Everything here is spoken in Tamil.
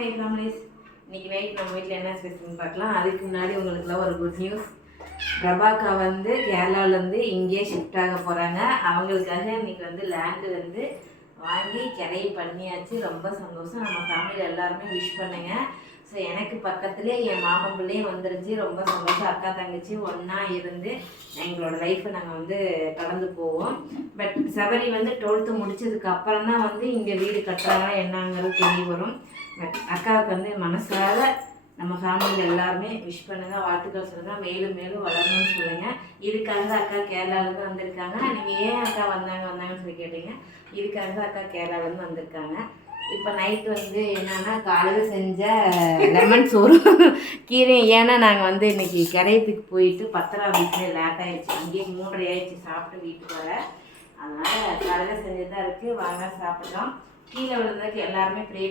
My families. இன்னைக்கு நைட் நம்ம வீட்டில் என்ன ஸ்பெஷல்னு பார்க்கலாம். அதுக்கு முன்னாடி உங்களுக்குலாம் ஒரு குட் நியூஸ். பிரபாக்கா வந்து கேரளாவிலேருந்து இங்கேயே ஷிஃப்ட் ஆக போகிறாங்க. அவங்களுக்காக இன்னைக்கு வந்து லேண்டு வந்து வாங்கி கிரை பண்ணியாச்சு. ரொம்ப சந்தோஷம். நம்ம ஃபேமிலியில் எல்லாருமே விஷ் பண்ணுங்க. ஸோ எனக்கு பக்கத்துலேயே என் மாமன் பிள்ளையும் வந்துருச்சு. ரொம்ப சந்தோஷம். அக்கா தங்கச்சி ஒன்றா இருந்து எங்களோட லைஃப்பை நாங்கள் வந்து கடந்து போவோம். பட் சபரி வந்து 12th முடிச்சதுக்கு அப்புறம் தான் வந்து இங்கே வீடு கட்டுறாங்க என்னங்கிறது தெரிய வரும். பட் அக்காவுக்கு வந்து மனசார நம்ம ஃபேமிலியில் எல்லாருமே விஷ் பண்ணுங்கள், வாழ்த்துக்கள் சொல்லுங்கள், மேலும் மேலும் வளரணும்னு சொல்லுங்கள். இதுக்காக தான் அக்கா கேரளாவிலேருந்து வந்திருக்காங்க. நீங்கள் ஏன் அக்கா வந்தாங்கன்னு சொல்லி கேட்டீங்க. இதுக்காக தான் அக்கா கேரளாவிலேருந்து வந்திருக்காங்க. இப்போ நைட்டு வந்து என்னென்னா காலையில் செஞ்ச லெமன் சோறு கீரை. ஏன்னா நாங்கள் வந்து இன்றைக்கி கரையத்துக்கு போயிட்டு 10:30 வீட்டில் லேட் ஆகிடுச்சு. அங்கேயே 3:30 ஆகிடுச்சு சாப்பிட்டு வீட்டுக்கு வர. அதனால் காலையில் செஞ்சு தான் இருக்குது. வாங்க சாப்பிட்றோம். கீழே விழுந்ததுக்கு எல்லாருமே ப்ரே